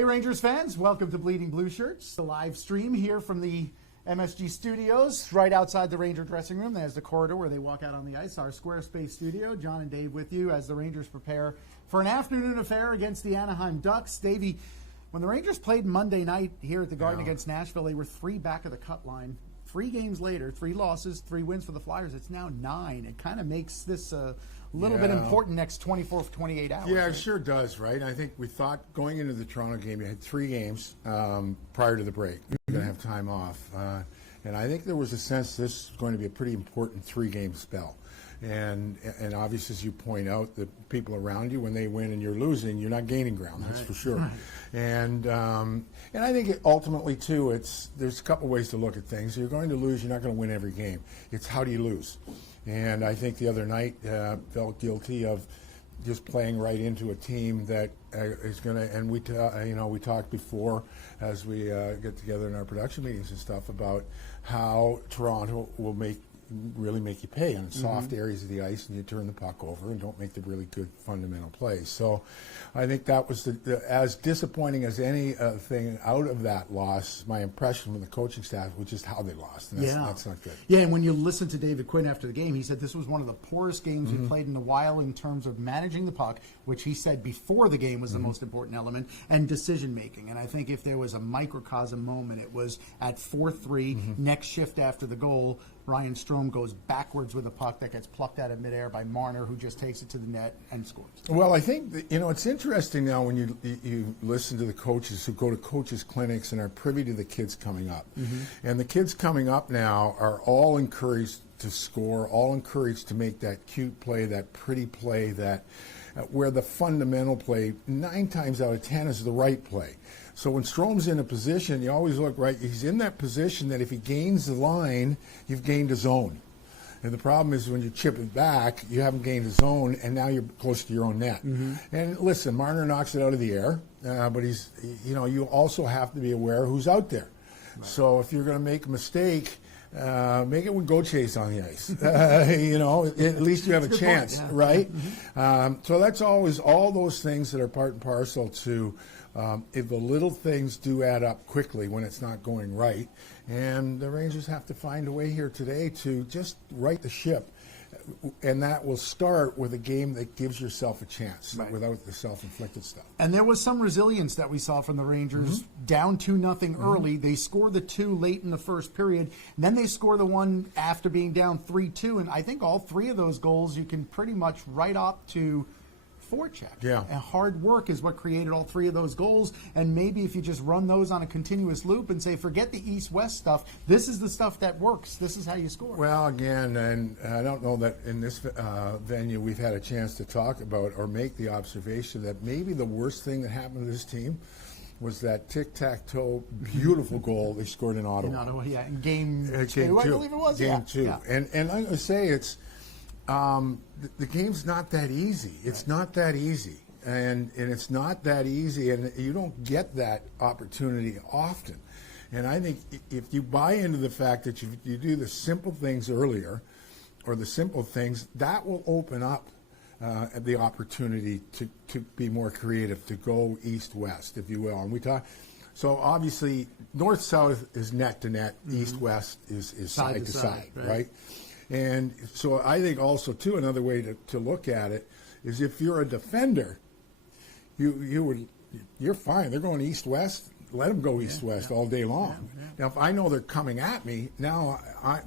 Hey Rangers fans, welcome to Bleeding Blue Shirts, the live stream here from the MSG studios, right outside the Ranger dressing room. There's the corridor where they walk out on the ice, our Squarespace studio. John and Dave with you as the Rangers prepare for an afternoon affair against the Anaheim Ducks. Davey, when the Rangers played Monday night here at the Garden against Nashville, they were 3 back of the cut line. 3 games later, 3 losses, 3 wins for the Flyers. It's now 9. It kind of makes this a little bit important next 24 to 28 hours. Yeah, it sure does, right? I think we thought going into the Toronto game, you had 3 games prior to the break. You're going to have time off. And I think there was a sense this is going to be a pretty important 3-game spell. And obviously, as you point out, the people around you, when they win and you're losing, you're not gaining ground, that's for sure. Right. And I think ultimately, too, there's a couple ways to look at things. You're going to lose, you're not going to win every game. It's how do you lose? And I think the other night felt guilty of just playing right into a team that is going to, and we talked before as we get together in our production meetings and stuff about how Toronto will really make you pay on soft areas of the ice, and you turn the puck over and don't make the really good fundamental plays. So I think that was as disappointing as any thing out of that loss. My impression from the coaching staff was just how they lost, and that's not good. Yeah, and when you listen to David Quinn after the game, he said this was one of the poorest games we played in a while in terms of managing the puck, which he said before the game was the most important element, and decision making. And I think if there was a microcosm moment, it was at 4-3, next shift after the goal, Ryan Strome goes backwards with a puck that gets plucked out of midair by Marner, who just takes it to the net and scores. Well, I think it's interesting now when you listen to the coaches who go to coaches' clinics and are privy to the kids coming up. And the kids coming up now are all encouraged to score, all encouraged to make that cute play, that pretty play, that where the fundamental play 9 times out of 10 is the right play. So when Strome's in a position, you always look right. He's in that position that if he gains the line, you've gained a zone. And the problem is when you chip it back, you haven't gained a zone, and now you're close to your own net. And listen, Marner knocks it out of the air, but you also have to be aware who's out there. Right. So if you're going to make a mistake, make it with Gautier's on the ice. At least you have a chance, right? So that's always all those things that are part and parcel to if the little things do add up quickly when it's not going right. And the Rangers have to find a way here today to just right the ship. And that will start with a game that gives yourself a chance without the self-inflicted stuff. And there was some resilience that we saw from the Rangers. Down 2-0 early. They scored the 2 late in the first period. And then they score the 1 after being down 3-2. And I think all 3 of those goals you can pretty much write up to forecheck. Yeah. And hard work is what created all 3 of those goals. And maybe if you just run those on a continuous loop and say, forget the East-West stuff, this is the stuff that works. This is how you score. Well, again, and I don't know that in this venue we've had a chance to talk about or make the observation that maybe the worst thing that happened to this team was that tic-tac-toe beautiful goal they scored in Ottawa. In Ottawa, yeah. In game 2, I believe it was. Game 2. Yeah. And I'm going to say it's the game's not that easy. It's not that easy. And it's not that easy, and you don't get that opportunity often. And I think if you buy into the fact that you do the simple things earlier, or the simple things, that will open up the opportunity to be more creative, to go east-west, if you will. And we talk. So obviously, north-south is net to net, east-west is side to side, right? And so I think also, too, another way to look at it is if you're a defender, you're fine. They're going east-west. Let them go east-west all day long. Now, if I know they're coming at me, now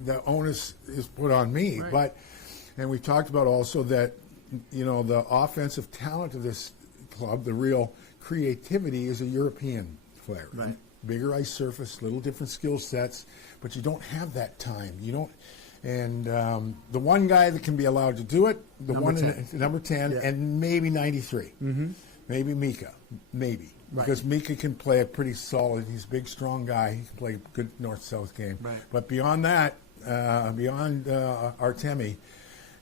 the onus is put on me. Right. And we talked about also that, the offensive talent of this club, the real creativity is a European flair. Right. Bigger ice surface, little different skill sets, but you don't have that time. You don't. And the one guy that can be allowed to do it, number 10, and maybe 93. Maybe Mika, maybe. Right. Because Mika can play a pretty solid, he's a big, strong guy. He can play a good north-south game. Right. But beyond that, beyond Artemi,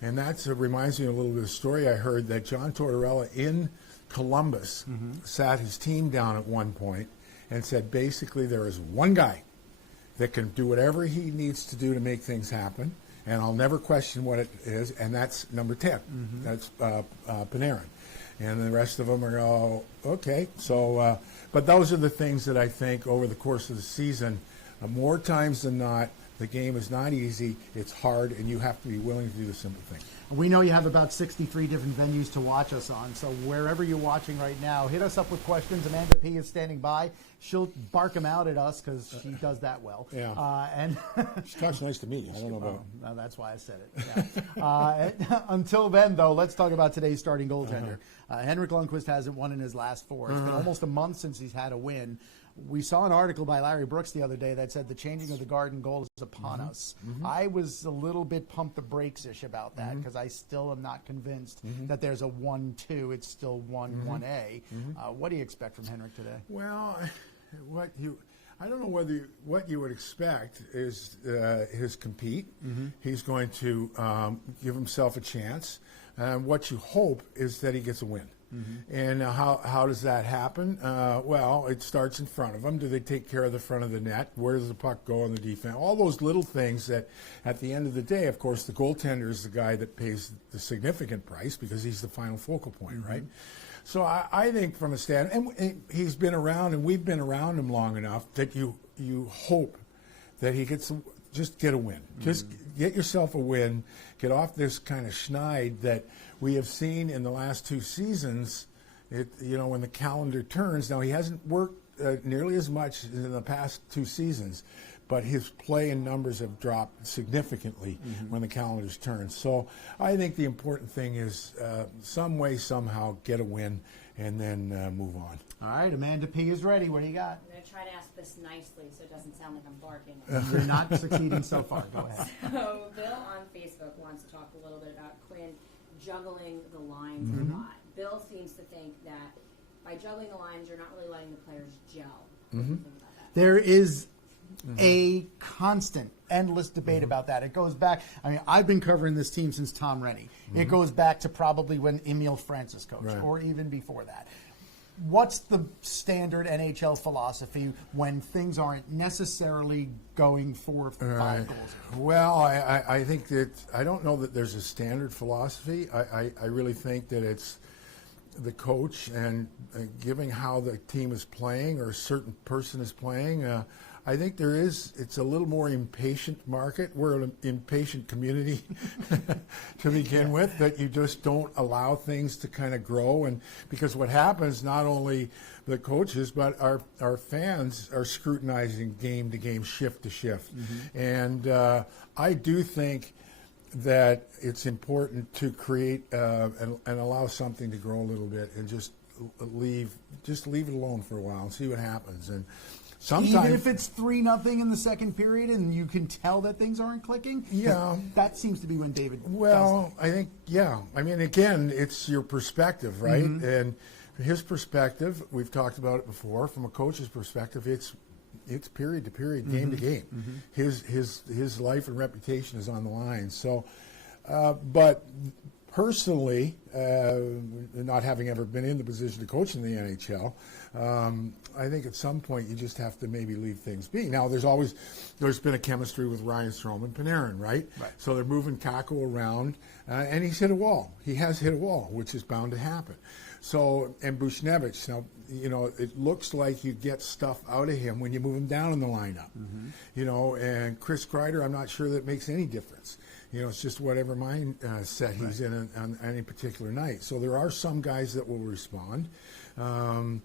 and that reminds me a little bit of a story I heard that John Tortorella in Columbus sat his team down at one point and said, basically, there is one guy that can do whatever he needs to do to make things happen, and I'll never question what it is, and that's number 10. That's Panarin. And the rest of them are all okay. So, But those are the things that I think over the course of the season, more times than not, the game is not easy, it's hard, and you have to be willing to do the simple things. We know you have about 63 different venues to watch us on, so wherever you're watching right now, hit us up with questions. Amanda P. is standing by. She'll bark them out at us because she does that well. Yeah. And She talks nice to me. I don't know about well, that's why I said it. Yeah. Until then, though, let's talk about today's starting goaltender. Henrik Lundqvist hasn't won in his last four. It's been almost a month since he's had a win. We saw an article by Larry Brooks the other day that said the changing of the Garden goal is upon us. I was a little bit pump the brakes-ish about that because I still am not convinced that there's a 1-2. It's still 1-1A. What do you expect from Henrik today? Well, I don't know what you would expect is his compete. He's going to give himself a chance. What you hope is that he gets a win. And how does that happen? Well, it starts in front of them. Do they take care of the front of the net? Where does the puck go on the defense? All those little things that, at the end of the day, of course, the goaltender is the guy that pays the significant price because he's the final focal point, right? So I think from a stand, and he's been around, and we've been around him long enough that you hope that he gets just get a win. Just get yourself a win. Get off this kind of schneid that we have seen in the last two seasons. When the calendar turns. Now he hasn't worked nearly as much in the past two seasons, but his play and numbers have dropped significantly when the calendars turn. So I think the important thing is some way, somehow, get a win and then move on. All right, Amanda P. is ready. What do you got? I'm going to try to ask this nicely so it doesn't sound like I'm barking. You're not succeeding so far. Go ahead. So Bill on Facebook wants to talk a little bit about Quinn juggling the lines a lot. Bill seems to think that by juggling the lines, you're not really letting the players gel. What do you think about that? There is a constant, endless debate about that. It goes back, I've been covering this team since Tom Rennie. It goes back to probably when Emil Francis coached, or even before that. What's the standard NHL philosophy when things aren't necessarily going for 5 goals? Well, I think that I don't know that there's a standard philosophy. I really think that it's the coach and giving how the team is playing or a certain person is playing. I think it's a little more impatient market. We're an impatient community to begin with, that you just don't allow things to kind of grow. And because what happens, not only the coaches, but our fans are scrutinizing game to game, shift to shift. And I do think that it's important to create and allow something to grow a little bit and just leave it alone for a while and see what happens. And sometimes, even if it's 3-0 in the second period and you can tell that things aren't clicking, that seems to be when David. Well, I think again, it's your perspective, right? And his perspective, we've talked about it before. From a coach's perspective, it's period to period, game to game. His life and reputation is on the line. So, but personally, not having ever been in the position to coach in the NHL, I think at some point you just have to maybe leave things be. Now, there's been a chemistry with Ryan Strome and Panarin, right? So they're moving Kako around, and he's hit a wall. He has hit a wall, which is bound to happen. So, and Buchnevich, now, it looks like you get stuff out of him when you move him down in the lineup. And Chris Kreider, I'm not sure that makes any difference. It's just whatever mindset he's in on any particular night. So there are some guys that will respond. But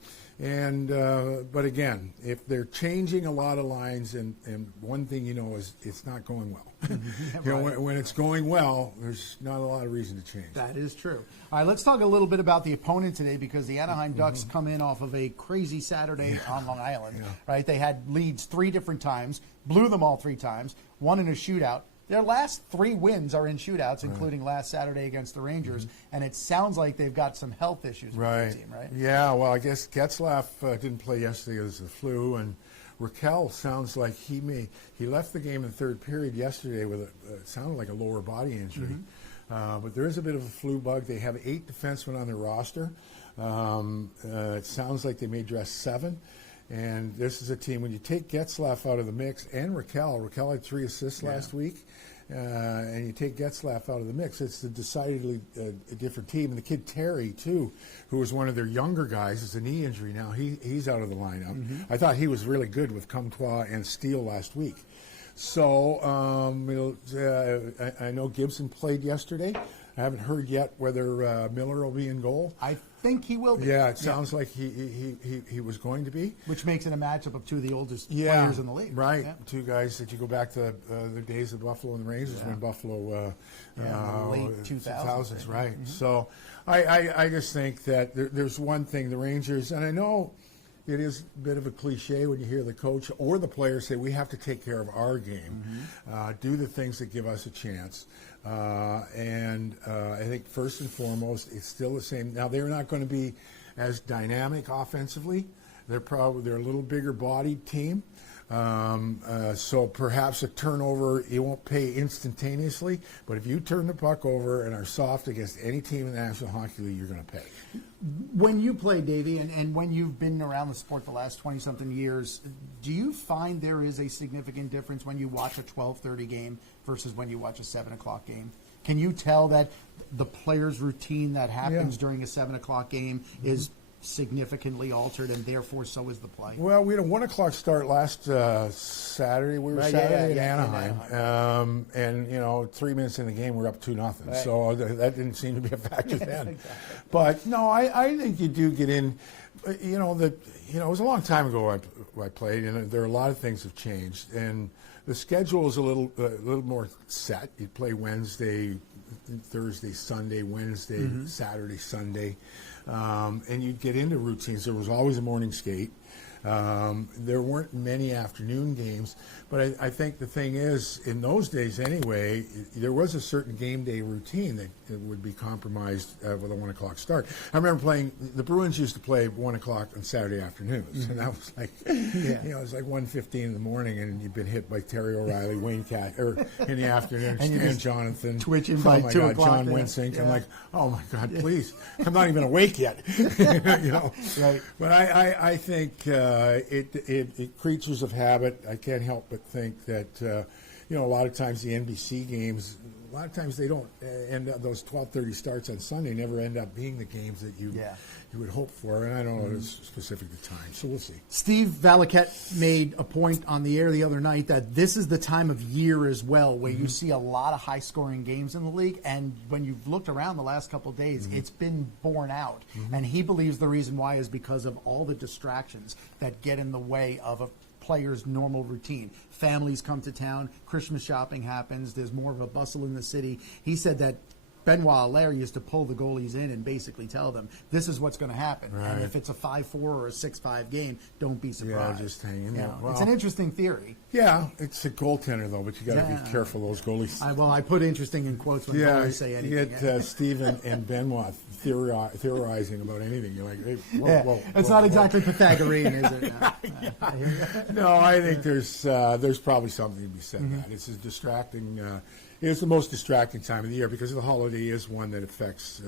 again, if they're changing a lot of lines, and one thing is it's not going well. When it's going well, there's not a lot of reason to change. That is true. All right, let's talk a little bit about the opponent today, because the Anaheim Ducks come in off of a crazy Saturday on Long Island. Right, they had leads 3 different times, blew them all 3 times, won in a shootout. Their last 3 wins are in shootouts, including last Saturday against the Rangers, and it sounds like they've got some health issues with the team, right? Yeah, well, I guess Getzlaf didn't play yesterday as the flu, and Raquel sounds like he left the game in the 3rd period yesterday with it sounded like a lower body injury. But there is a bit of a flu bug. They have 8 defensemen on their roster. It sounds like they may dress 7. And this is a team, when you take Getzlaff out of the mix, and Raquel had 3 assists last week, and you take Getzlaff out of the mix, it's a decidedly a different team. And the kid Terry, too, who was one of their younger guys, is a knee injury now. He's out of the lineup. I thought he was really good with Comtois and Steele last week. So I know Gibson played yesterday. I haven't heard yet whether Miller will be in goal. I think he will be. Yeah, it sounds like he was going to be. Which makes it a matchup of 2 of the oldest players in the league. Right. Yeah. 2 guys that you go back to the days of Buffalo and the Rangers when Buffalo in the late 2000s. Right. So I just think that there's one thing, the Rangers, and I know it is a bit of a cliche when you hear the coach or the players say we have to take care of our game, do the things that give us a chance. And I think first and foremost, it's still the same. Now, they're not going to be as dynamic offensively. They're a little bigger bodied team. So perhaps a turnover, you won't pay instantaneously, but if you turn the puck over and are soft against any team in the National Hockey League, you're going to pay. When you play, Davey, and when you've been around the sport the last 20-something years, do you find there is a significant difference when you watch a 12:30 game versus when you watch a 7 o'clock game? Can you tell that the player's routine that happens during a 7 o'clock game is significantly altered, and therefore so is the play? Well, we had a 1 o'clock start last Saturday. We were Saturday in Anaheim. And 3 minutes in the game, we're up 2-0. Right. So that didn't seem to be a factor then. Exactly. But no, I think you do get in. It was a long time ago I played, and there are a lot of things have changed, and the schedule is a little more set. You play Wednesday, Thursday, Sunday, Wednesday, Saturday, Sunday. And you'd get into routines. There was always a morning skate. There weren't many afternoon games, but I think the thing is, in those days anyway, there was a certain game day routine that would be compromised with a 1 o'clock start. I remember the Bruins used to play 1 o'clock on Saturday afternoons, and that was like, it was like 1:15 in the morning, and you'd been hit by Terry O'Reilly, Wayne Cat, or in the afternoon, and Jonathan, twitching by 2 o'clock. John Winsink. I'm like, oh my God, please, I'm not even awake yet, Right. But I think. Creatures of habit. I can't help but think that a lot of times the NBC games, a lot of times they don't end up, those 12:30 starts on Sunday never end up being the games that you would hope for. And I don't know, it's specific to time, so we'll see. Steve Valiquette made a point on the air the other night that this is the time of year as well where you see a lot of high-scoring games in the league, and when you've looked around the last couple of days, it's been borne out. And he believes the reason why is because of all the distractions that get in the way of a player's normal routine. Families come to town, Christmas shopping happens, there's more of a bustle in the city. He said that Benoit Allaire used to pull the goalies in and basically tell them, this is what's going to happen. Right. And if it's a 5-4 or a 6-5 game, don't be surprised. Yeah, just hang in there. Well, it's an interesting theory. Yeah, it's a goaltender, though, but you got to be careful, those goalies. I put interesting in quotes when goalies say anything. You get Steve and Benoit theorizing about anything. You're like, hey, whoa. It's not exactly Pythagorean, is it? No, I think there's probably something to be said that. It's a distracting... it's the most distracting time of the year because the holiday is one that affects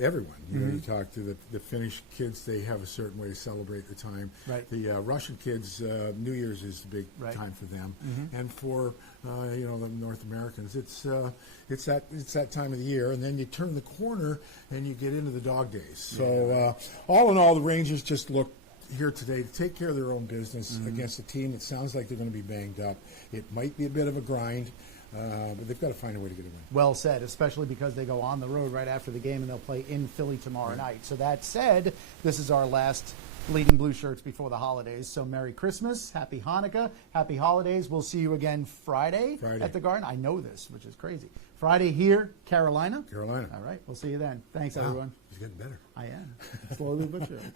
everyone. You talk to the Finnish kids; they have a certain way to celebrate the time. Right. The Russian kids, New Year's is the big time for them, and for the North Americans, it's that time of the year. And then you turn the corner and you get into the dog days. So all in all, the Rangers just look here today to take care of their own business against a team that sounds like they're going to be banged up. It might be a bit of a grind. But they've got to find a way to get a win. Well said, especially because they go on the road right after the game and they'll play in Philly tomorrow night. So that said, this is our last Bleeding Blue Shirts before the holidays. So Merry Christmas, Happy Hanukkah, Happy Holidays. We'll see you again Friday at the Garden. I know this, which is crazy. Friday here, Carolina. All right, we'll see you then. Thanks, everyone. He's getting better. I am. Slowly but surely.